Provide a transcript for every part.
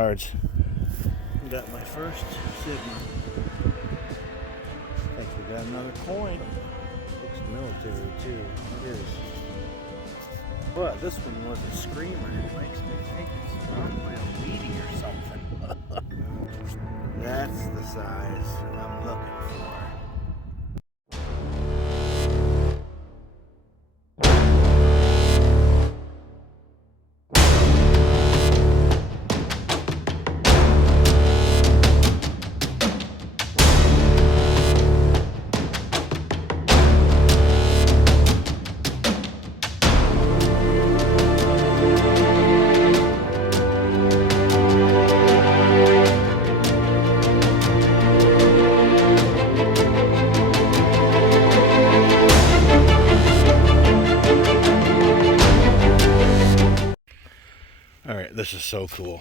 Cards. Got my first signal. I think we got another coin. Looks military too. It is. But this one was a screamer. It makes me think it's probably a weedy or something. That's the size I'm looking for. Alright, this is so cool.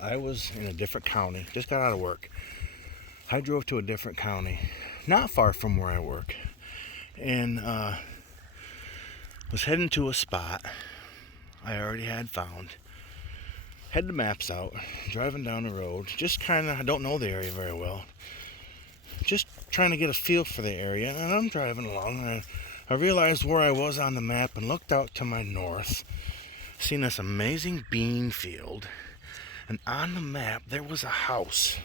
I was in a different county, just got out of work. I drove to a different county, not far from where I work, and was heading to a spot I already had found. Had the maps out, driving down the road, just kind of, I don't know the area very well, just trying to get a feel for the area, and I'm driving along, and I realized where I was on the map and looked out to my north. Seen this amazing bean field, and on the map there was a house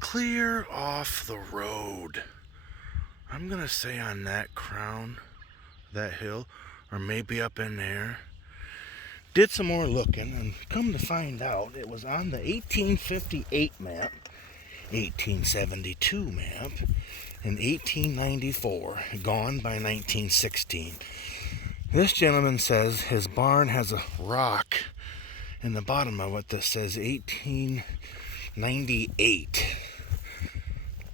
clear off the road. I'm gonna say on that crown, that hill, or maybe up in there. Did some more looking and come to find out it was on the 1858 map, 1872 map, and 1894, gone by 1916. This gentleman says his barn has a rock in the bottom of it that says 1898.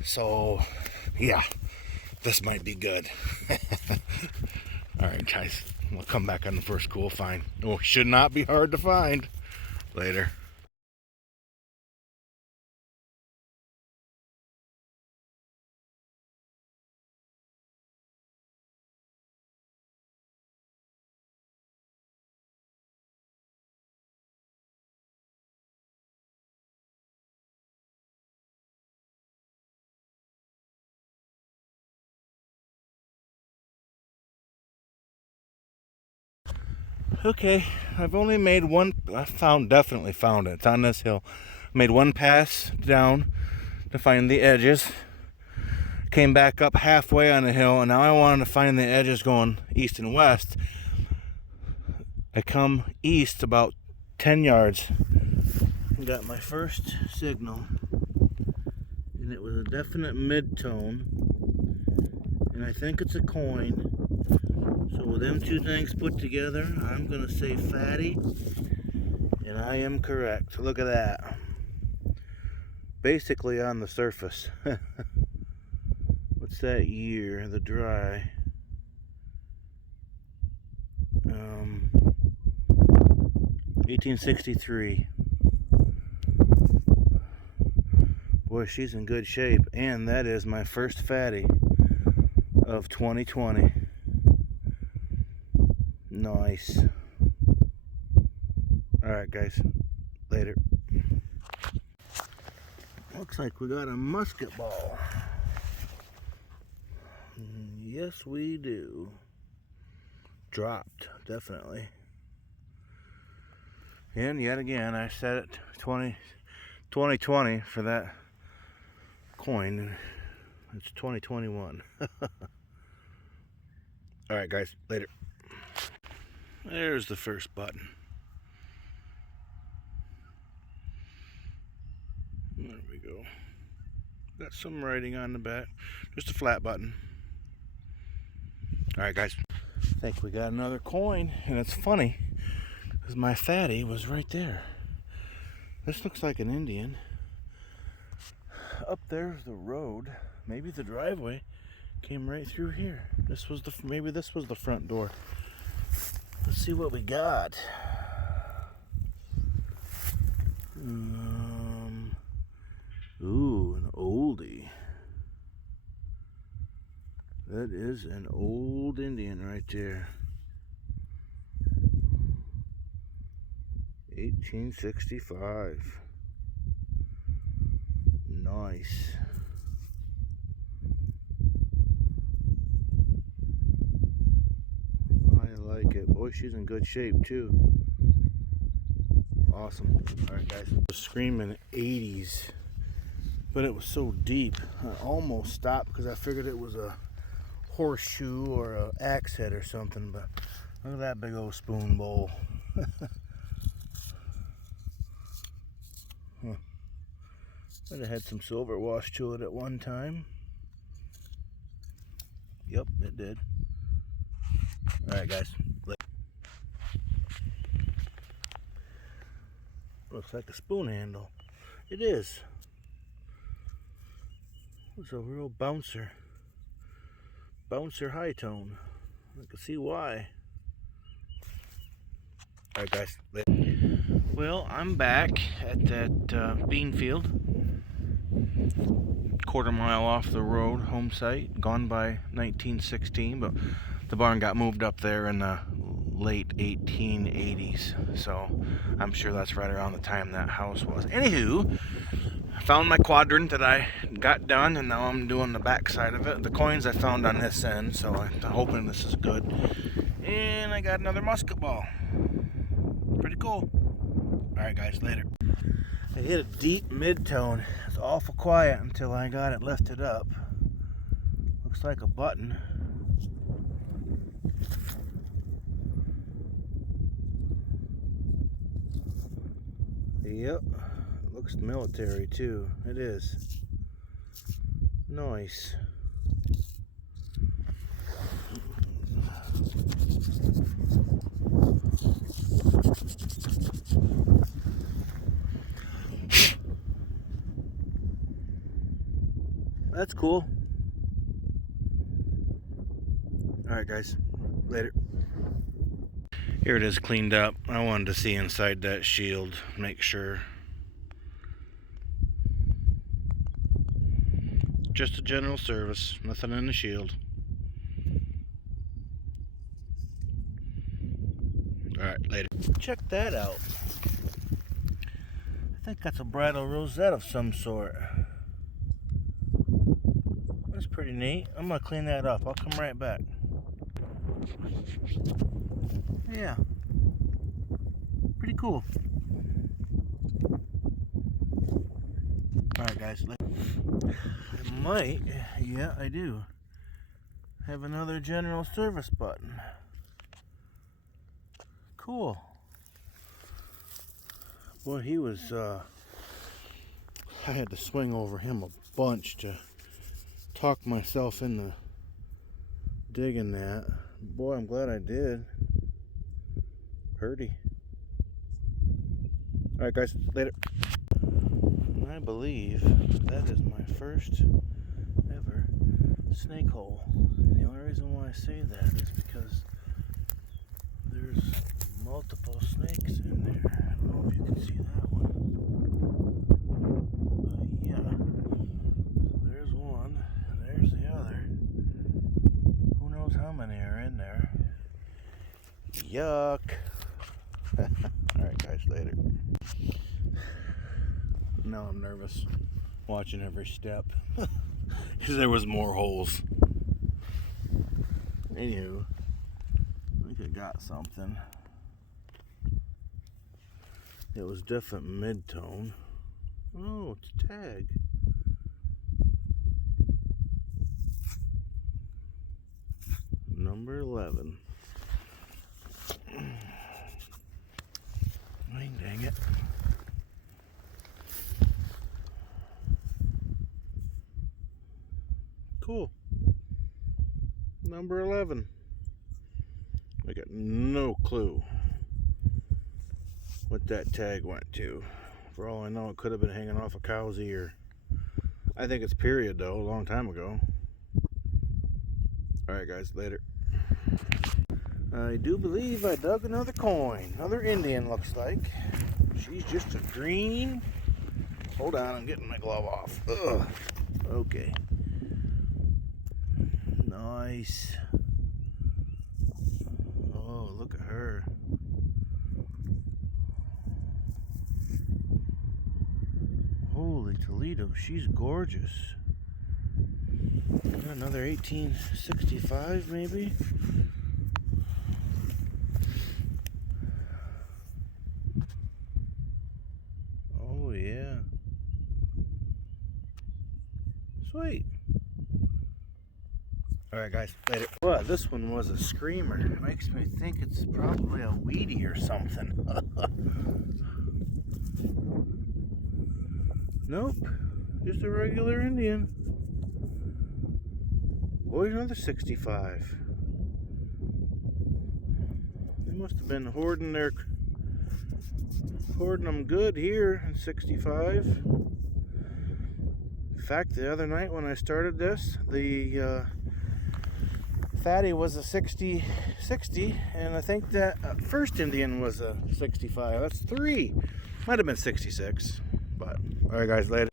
So, yeah, this might be good. Alright, guys, we'll come back on the first cool find. Oh, should not be hard to find. Later. Okay, I've only made one. Definitely found it. It's on this hill. Made one pass down to find the edges. Came back up halfway on the hill, and now I wanted to find the edges going east and west. I come east about 10 yards. Got my first signal, and it was a definite mid-tone, and I think it's a coin. So with them two things put together, I'm gonna say fatty, and I am correct. Look at that. Basically on the surface. What's that year? The dry. 1863. Boy, she's in good shape, and that is my first fatty of 2020. Nice. Alright, guys. Later. Looks like we got a musket ball. Yes, we do. Dropped, definitely. And yet again, I set it 2020 for that coin. It's 2021. Alright, guys. Later. There's the first button. There we go. Got some writing on the back. Just a flat button. Alright, guys. I think we got another coin. And it's funny, because my fatty was right there. This looks like an Indian. Up there's the road. Maybe the driveway came right through here. Maybe this was the front door. Let's see what we got. Ooh, an oldie. That is an old Indian right there. 1865. Nice. I like it. Boy, she's in good shape too. Awesome. Alright guys. Screaming 80s. But it was so deep. I almost stopped because I figured it was a horseshoe or an axe head or something. But look at that big old spoon bowl. Huh. Might have had some silver wash to it at one time. Yep, it did. Alright guys. Looks like a spoon handle. It is. It's a real bouncer. Bouncer high tone. I can see why. Alright guys. Well, I'm back at that bean field. Quarter-mile off the road, home site. Gone by 1916, but the barn got moved up there in the late 1880s. So I'm sure that's right around the time that house was. Anywho, I found my quadrant that I got done, and now I'm doing the back side of it. The coins I found on this end, so I'm hoping this is good. And I got another musket ball. Pretty cool. Alright guys, later. I hit a deep mid-tone. It's awful quiet until I got it lifted up. Looks like a button. Yep. It looks military too. It is. Nice. That's cool. Alright guys, later. Here it is cleaned up. I wanted to see inside that shield, make sure. Just a general service, nothing in the shield. Alright, later. Check that out. I think that's a bridal rosette of some sort. That's pretty neat. I'm gonna clean that up. I'll come right back. Yeah. Pretty cool. Alright guys. I might, yeah I do, have another general service button. Cool. Boy, he was, I had to swing over him a bunch to talk myself into digging that. Boy, I'm glad I did. Purdy. Alright guys, later. I believe that is my first ever snake hole. And the only reason why I say that is because there's multiple snakes in there. I don't know if you can see that one. But yeah. So there's one, and there's the other. Who knows how many are in there. Yuck. Alright guys, later. Now I'm nervous watching every step because there was more holes. Anywho, I think I got something. It was different mid-tone. Oh, it's a tag. Number 11. Ay, dang it. Cool. Number 11. I got no clue what that tag went to. For all I know, it could have been hanging off a cow's ear. I think it's period though, a long time ago. Alright guys, later. I do believe I dug another coin. Another Indian, looks like. She's just a green. Hold on, I'm getting my glove off. Ugh. Okay. Nice. Oh, look at her. Holy Toledo, she's gorgeous. Another 1865 maybe. Oh yeah. Sweet. Alright guys, later. Well, this one was a screamer. It makes me think it's probably a weedy or something. Nope. Just a regular Indian. Boy, another 65. They must have been hoarding them good here in 65. In fact, the other night when I started this, the fatty was a 60, and I think that first Indian was a 65. That's 3. Might have been 66, but all right, guys, later.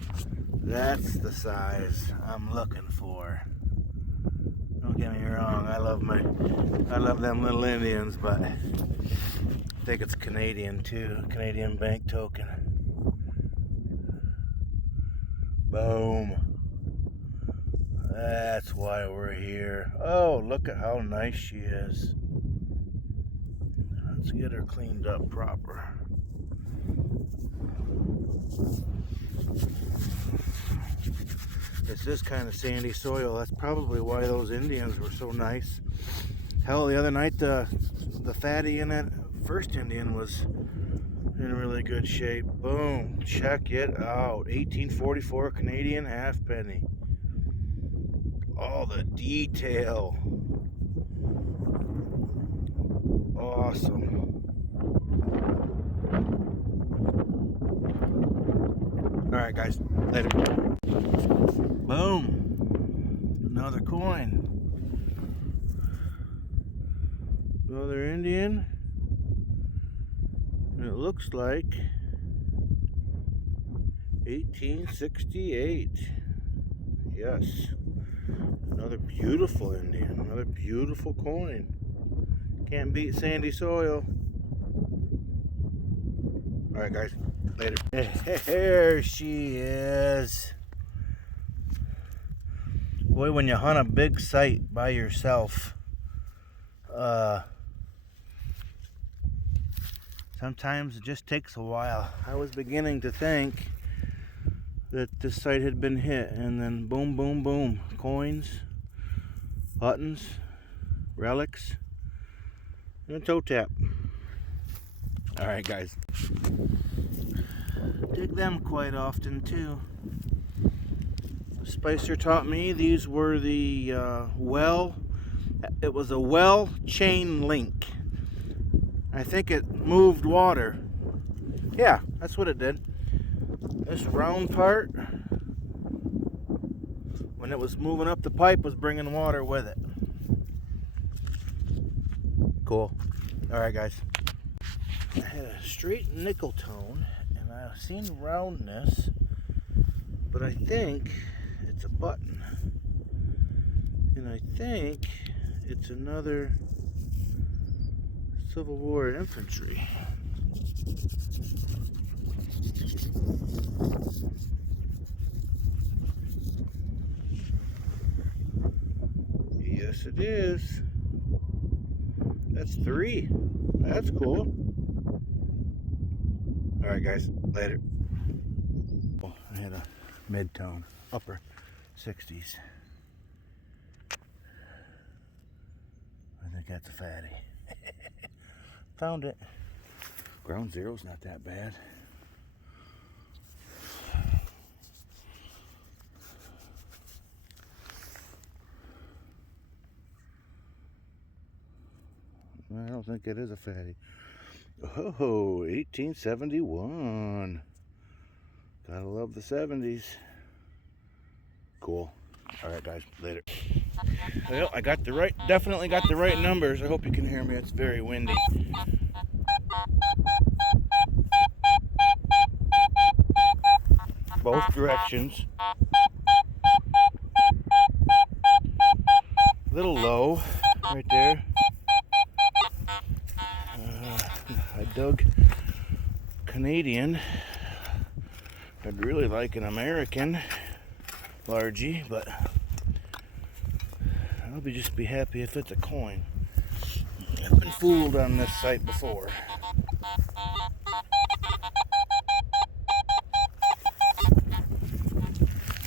That's the size I'm looking for. Don't get me wrong, I love them little Indians, but I think it's Canadian too. Canadian bank token. Boom. That's why we're here. Oh, look at how nice she is. Let's get her cleaned up proper. It's this kind of sandy soil. That's probably why those Indians were so nice. Hell, the other night the fatty in that first Indian was in really good shape. Boom, check it out. 1844 Canadian halfpenny. All the detail. Awesome. Alright guys, later. Boom. Another coin. Another Indian. And it looks like 1868. Yes. Another beautiful Indian. Another beautiful coin. Can't beat sandy soil. Alright guys, later. There she is. Boy, when you hunt a big site by yourself, sometimes it just takes a while. I was beginning to think that this site had been hit, and then boom, boom, boom. Coins, buttons, relics, and a toe tap. Alright guys. Dig them quite often too. Spicer taught me these were the it was a well chain link. I think it moved water. Yeah, that's what it did. This round part, when it was moving up the pipe, was bringing water with it. Cool. Alright guys. I had a straight nickel tone, and I've seen roundness, but I think it's a button. And I think it's another Civil War infantry. Yes, it is. That's 3. That's cool. Alright guys, later. I had a mid-tone, upper 60s. I think that's a fatty. Found it. Ground zero's not that bad. I don't think it is a fatty. Oh, 1871. Gotta love the 70s. Cool. Alright guys, later. Well, I got the right, definitely got the right numbers. I hope you can hear me. It's very windy. Both directions. A little low right there. I dug Canadian I'd really like an American largie, but I'll just be happy if it's a coin. I've been fooled on this site before.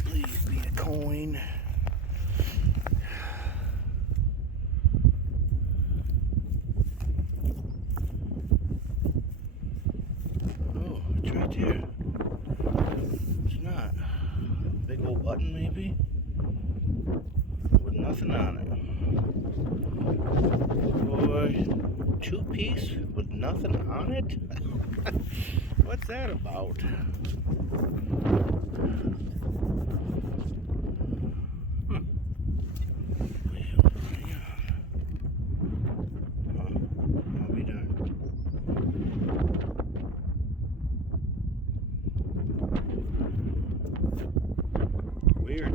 Please be a coin. Oh, it's right there. It's not. Big old button maybe? With nothing on it. Boy, 2-piece with nothing on it? What's that about? I'll be done. Weird,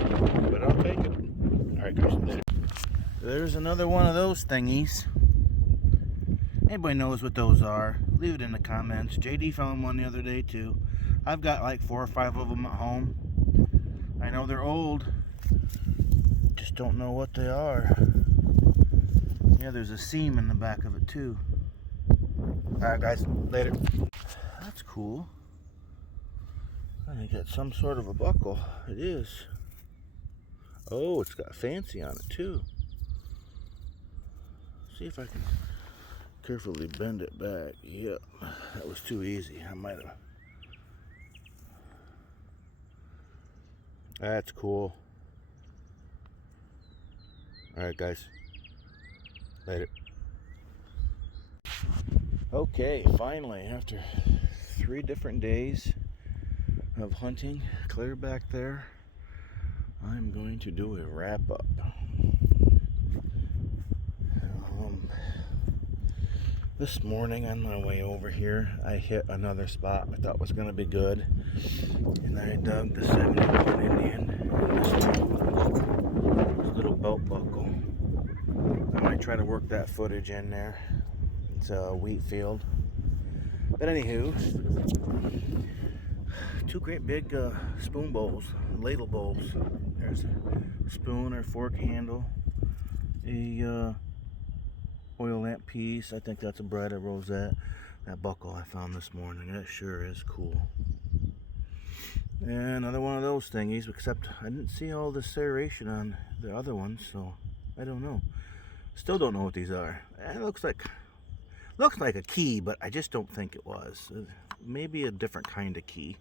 but I'll take it. Alright guys, there's another one of those thingies. Anybody knows what those are? Leave it in the comments. JD found one the other day too. I've got like 4 or 5 of them at home. I know they're old. Just don't know what they are. Yeah, there's a seam in the back of it too. Alright guys, later. That's cool. I think it's some sort of a buckle. It is. Oh, it's got fancy on it too. See if I can carefully bend it back. Yep, that was too easy. I might have. That's cool. Alright guys, later. Okay, finally, after 3 different days of hunting clear back there, I'm going to do a wrap up. This morning on my way over here, I hit another spot I thought was going to be good, and I dug the 71 Indian in this little belt buckle. I might try to work that footage in there. It's a wheat field. But anywho, 2 great big spoon bowls, ladle bowls. There's a spoon or fork handle, a oil lamp piece. I think that's a bread, a rosette. That buckle I found this morning, that sure is cool. And another one of those thingies, except I didn't see all the serration on the other ones, so I don't know. Still don't know what these are. It looks like a key, but I just don't think it was. Maybe a different kind of key.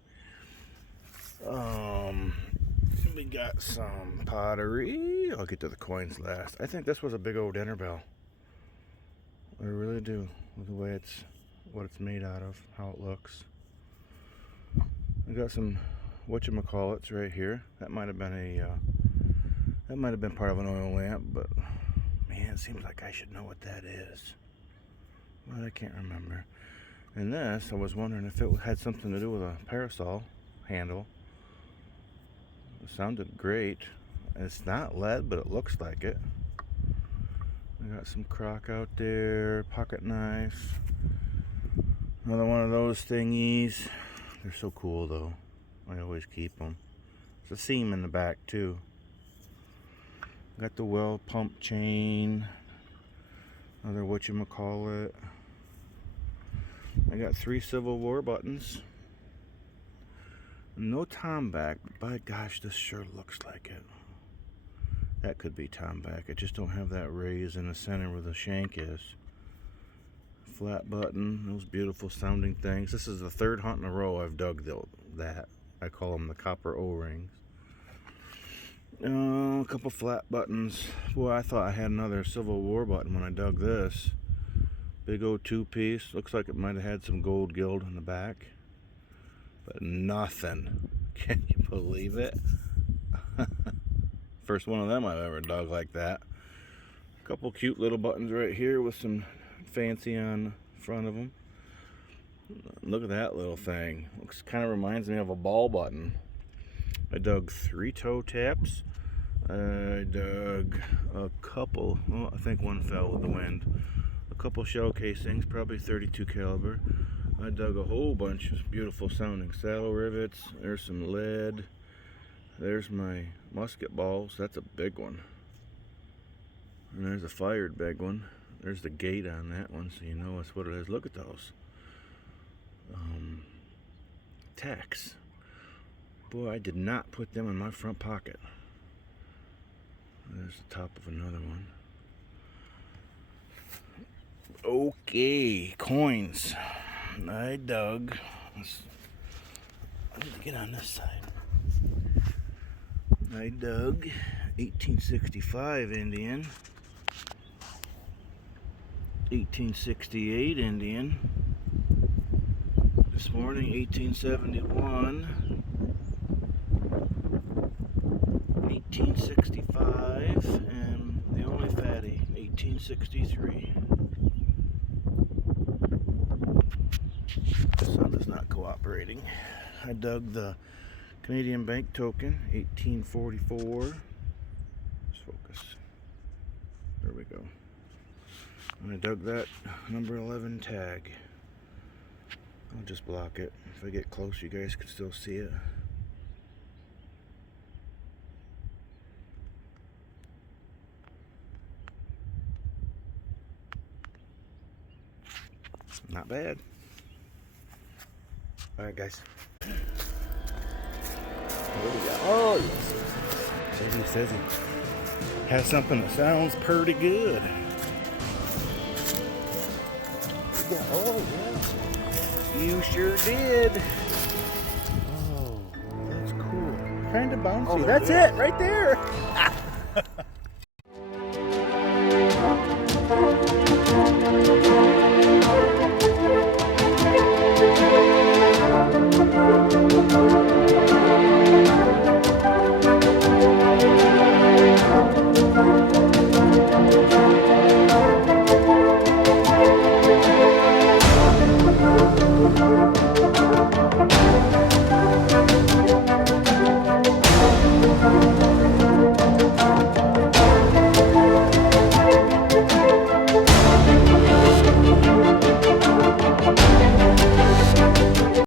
We got some pottery. I'll get to the coins last. I think this was a big old dinner bell. I really do, with the way what it's made out of, how it looks. I got some whatchamacallits right here. That might have been part of an oil lamp, but man, it seems like I should know what that is. But I can't remember. And this, I was wondering if it had something to do with a parasol handle. It sounded great. It's not lead, but it looks like it. I got some crock out there, pocket knife. Another one of those thingies. They're so cool though. I always keep them. There's a seam in the back too. Got the well pump chain. Another whatchamacallit. I got 3 Civil War buttons. No tomback, but by gosh, this sure looks like it. That could be tomback. I just don't have that raise in the center where the shank is. Flat button, those beautiful sounding things. This is the 3rd hunt in a row I've dug that. I call them the copper O-rings. A couple flat buttons. Boy, I thought I had another Civil War button when I dug this. Big old 2-piece. Looks like it might have had some gold gild in the back. But nothing. Can you believe it? First one of them I've ever dug like that. A couple cute little buttons right here with some fancy on the front of them. Look at that little thing. Looks kind of reminds me of a ball button. I dug 3 toe taps. I dug a couple, well, I think one fell with the wind. A couple shell casings, probably 32 caliber. I dug a whole bunch of beautiful sounding saddle rivets. There's some lead. There's my musket balls. That's a big one. And there's a fired big one. There's the gate on that one, so you know that's what it is. Look at those. Tacks. Boy, I did not put them in my front pocket. There's the top of another one. Okay, coins. I dug. I need to get on this side. I dug 1865 Indian, 1868 Indian, this morning 1871, 1865, and the only fatty 1863. The sun is not cooperating. I dug the Canadian Bank token, 1844. Let's focus. There we go. And I dug that number 11 tag. I'll just block it. If I get close, you guys can still see it. Not bad. Alright, guys. What do we got? Oh, yes. Says he has something that sounds pretty good. Oh, yeah. You sure did. Oh, that's cool. Kind of bouncy. Oh, that's it, right there.